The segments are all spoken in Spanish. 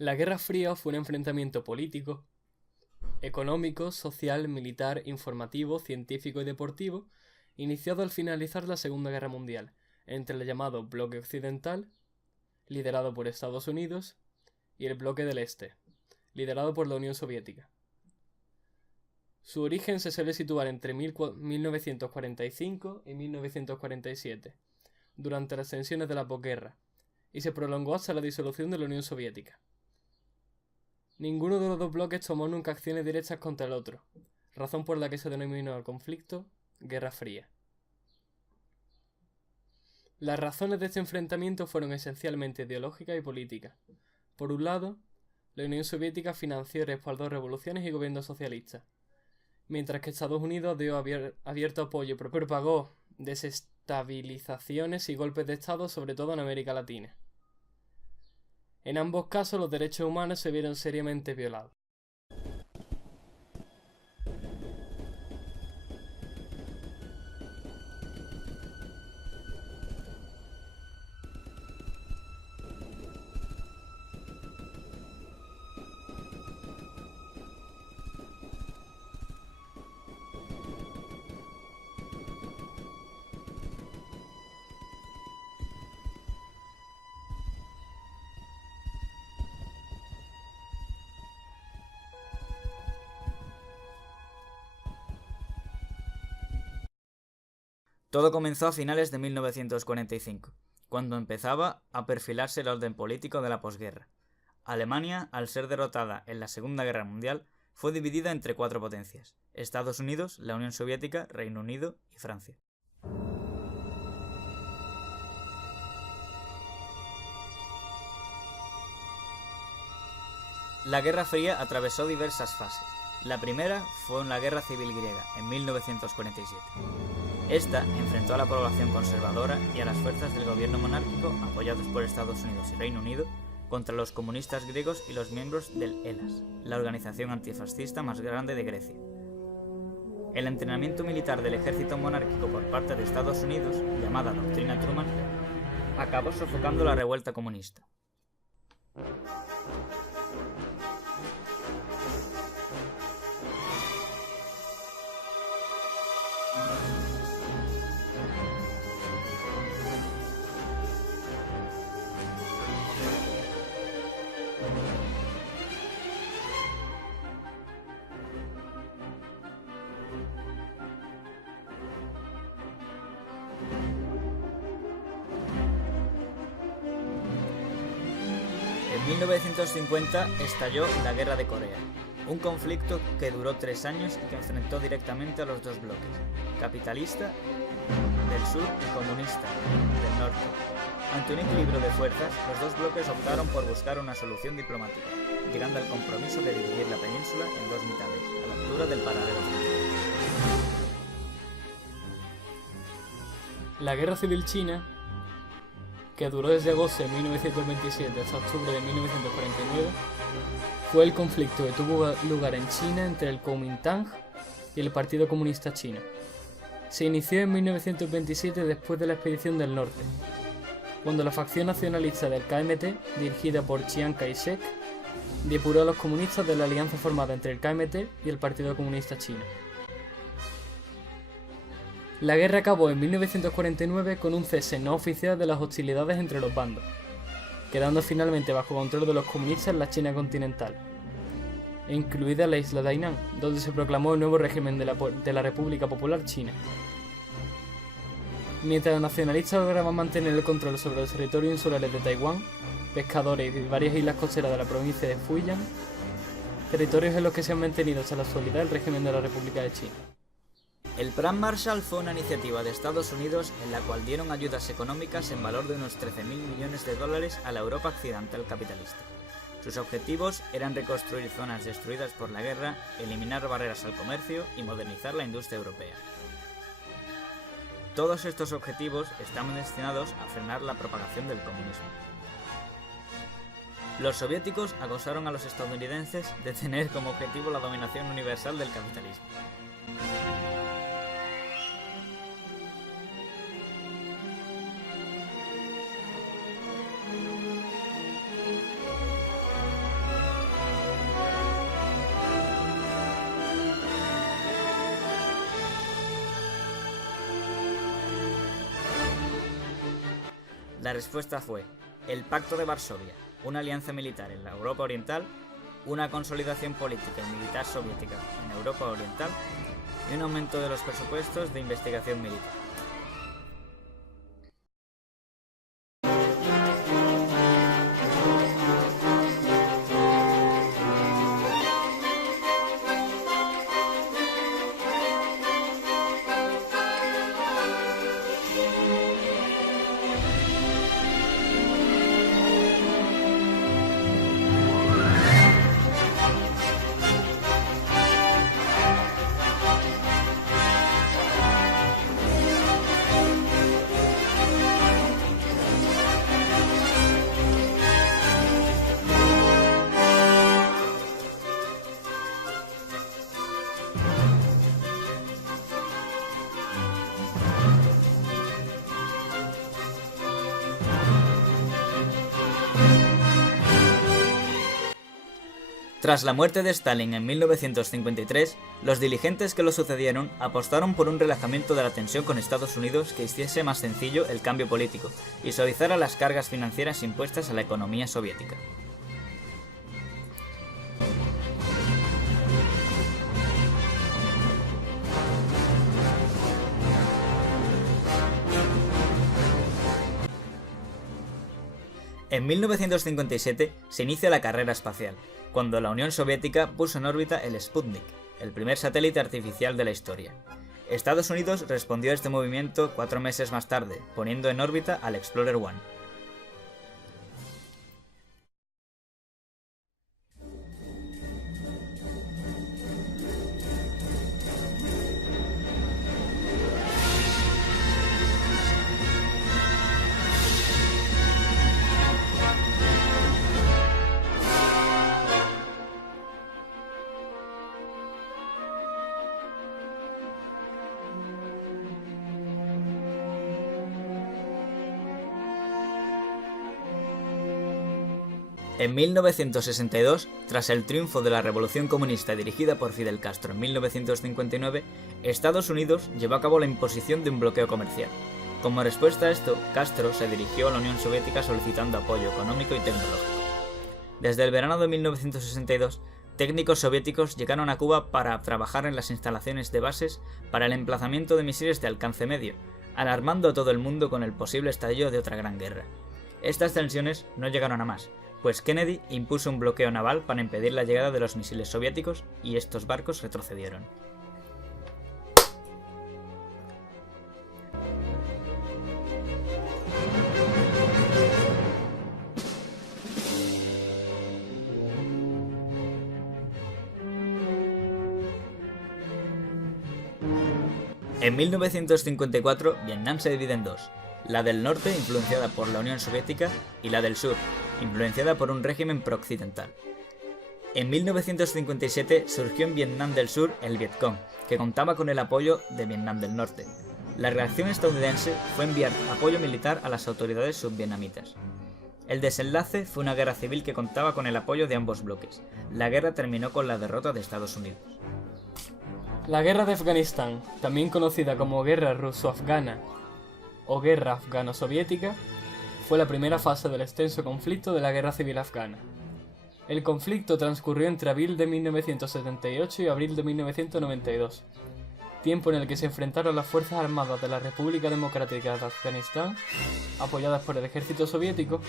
La Guerra Fría fue un enfrentamiento político, económico, social, militar, informativo, científico y deportivo, iniciado al finalizar la Segunda Guerra Mundial, entre el llamado Bloque Occidental, liderado por Estados Unidos, y el Bloque del Este, liderado por la Unión Soviética. Su origen se suele situar entre 1945 y 1947, durante las tensiones de la posguerra, y se prolongó hasta la disolución de la Unión Soviética. Ninguno de los dos bloques tomó nunca acciones directas contra el otro, razón por la que se denominó al conflicto Guerra Fría. Las razones de este enfrentamiento fueron esencialmente ideológicas y políticas. Por un lado, la Unión Soviética financió y respaldó revoluciones y gobiernos socialistas, mientras que Estados Unidos dio abierto apoyo y propagó desestabilizaciones y golpes de Estado, sobre todo en América Latina. En ambos casos los derechos humanos se vieron seriamente violados. Todo comenzó a finales de 1945, cuando empezaba a perfilarse el orden político de la posguerra. Alemania, al ser derrotada en la Segunda Guerra Mundial, fue dividida entre cuatro potencias: Estados Unidos, la Unión Soviética, Reino Unido y Francia. La Guerra Fría atravesó diversas fases. La primera fue la Guerra Civil Griega, en 1947. Esta enfrentó a la población conservadora y a las fuerzas del gobierno monárquico, apoyados por Estados Unidos y Reino Unido, contra los comunistas griegos y los miembros del Hellas, la organización antifascista más grande de Grecia. El entrenamiento militar del ejército monárquico por parte de Estados Unidos, llamada Doctrina Truman, acabó sofocando la revuelta comunista. En 1950 estalló la Guerra de Corea, un conflicto que duró 3 años y que enfrentó directamente a los dos bloques, capitalista del sur y comunista del norte. Ante un equilibrio de fuerzas, los dos bloques optaron por buscar una solución diplomática, llegando al compromiso de dividir la península en dos mitades, a la altura del paralelo 38. La Guerra Civil China, que duró desde agosto de 1927 hasta octubre de 1949, fue el conflicto que tuvo lugar en China entre el Kuomintang y el Partido Comunista Chino. Se inició en 1927 después de la Expedición del Norte, cuando la facción nacionalista del KMT, dirigida por Chiang Kai-shek, depuró a los comunistas de la alianza formada entre el KMT y el Partido Comunista Chino. La guerra acabó en 1949 con un cese no oficial de las hostilidades entre los bandos, quedando finalmente bajo control de los comunistas la China continental, incluida la isla de Hainan, donde se proclamó el nuevo régimen de la República Popular China. Mientras los nacionalistas lograban mantener el control sobre los territorios insulares de Taiwán, pescadores y varias islas costeras de la provincia de Fujian, territorios en los que se han mantenido hasta la actualidad el régimen de la República de China. El Plan Marshall fue una iniciativa de Estados Unidos en la cual dieron ayudas económicas en valor de unos 13.000 millones de dólares a la Europa occidental capitalista. Sus objetivos eran reconstruir zonas destruidas por la guerra, eliminar barreras al comercio y modernizar la industria europea. Todos estos objetivos estaban destinados a frenar la propagación del comunismo. Los soviéticos acusaron a los estadounidenses de tener como objetivo la dominación universal del capitalismo. La respuesta fue el Pacto de Varsovia, una alianza militar en la Europa Oriental, una consolidación política y militar soviética en Europa Oriental y un aumento de los presupuestos de investigación militar. Tras la muerte de Stalin en 1953, los dirigentes que lo sucedieron apostaron por un relajamiento de la tensión con Estados Unidos que hiciese más sencillo el cambio político y suavizara las cargas financieras impuestas a la economía soviética. En 1957 se inicia la carrera espacial, cuando la Unión Soviética puso en órbita el Sputnik, el primer satélite artificial de la historia. Estados Unidos respondió a este movimiento 4 meses más tarde, poniendo en órbita al Explorer 1. En 1962, tras el triunfo de la Revolución Comunista dirigida por Fidel Castro en 1959, Estados Unidos llevó a cabo la imposición de un bloqueo comercial. Como respuesta a esto, Castro se dirigió a la Unión Soviética solicitando apoyo económico y tecnológico. Desde el verano de 1962, técnicos soviéticos llegaron a Cuba para trabajar en las instalaciones de bases para el emplazamiento de misiles de alcance medio, alarmando a todo el mundo con el posible estallido de otra gran guerra. Estas tensiones no llegaron a más, pues Kennedy impuso un bloqueo naval para impedir la llegada de los misiles soviéticos y estos barcos retrocedieron. En 1954, Vietnam se divide en dos, la del norte influenciada por la Unión Soviética y la del sur, influenciada por un régimen pro-occidental. En 1957 surgió en Vietnam del Sur el Vietcong, que contaba con el apoyo de Vietnam del Norte. La reacción estadounidense fue enviar apoyo militar a las autoridades subvietnamitas. El desenlace fue una guerra civil que contaba con el apoyo de ambos bloques. La guerra terminó con la derrota de Estados Unidos. La guerra de Afganistán, también conocida como guerra ruso-afgana o guerra afgano-soviética, fue la primera fase del extenso conflicto de la Guerra Civil Afgana. El conflicto transcurrió entre abril de 1978 y abril de 1992, tiempo en el que se enfrentaron las Fuerzas Armadas de la República Democrática de Afganistán, apoyadas por el ejército soviético,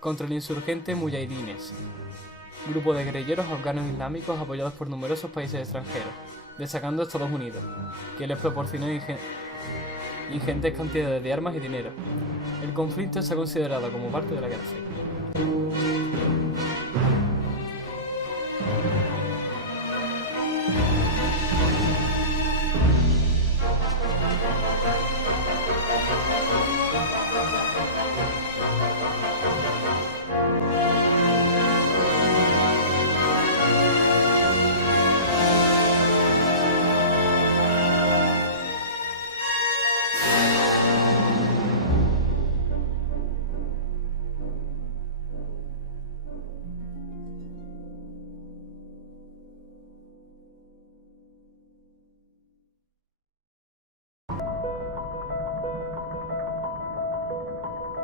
contra el insurgente Mujahidines, grupo de guerrilleros afganos islámicos apoyados por numerosos países extranjeros, destacando Estados Unidos, que les proporcionó ingentes cantidades de armas y dinero. El conflicto está considerado como parte de la Guerra Fría.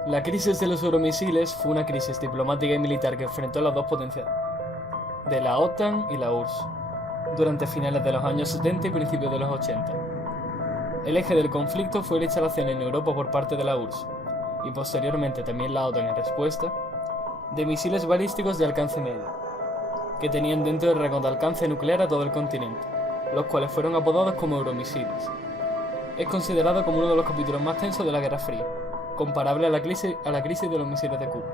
La crisis de los euromisiles fue una crisis diplomática y militar que enfrentó a las dos potencias de la OTAN y la URSS durante finales de los años 70 y principios de los 80. El eje del conflicto fue la instalación en Europa por parte de la URSS, y posteriormente también la OTAN en respuesta, de misiles balísticos de alcance medio, que tenían dentro del rango de alcance nuclear a todo el continente, los cuales fueron apodados como euromisiles. Es considerado como uno de los capítulos más tensos de la Guerra Fría, comparable a la crisis de los misiles de Cuba.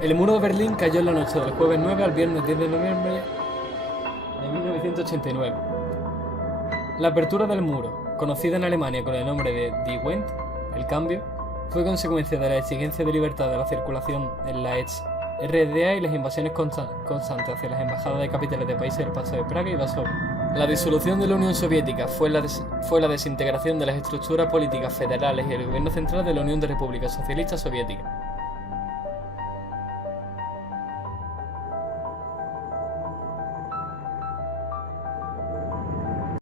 El muro de Berlín cayó en la noche del jueves 9 al viernes 10 de noviembre de 1989. La apertura del muro, conocida en Alemania con el nombre de Die Wende, el cambio, fue consecuencia de la exigencia de libertad de la circulación en la ex RDA y las invasiones constantes hacia las embajadas de capitales de países del Paso de Praga y Varsovia. La disolución de la Unión Soviética fue la desintegración de las estructuras políticas federales y el gobierno central de la Unión de Repúblicas Socialistas Soviéticas.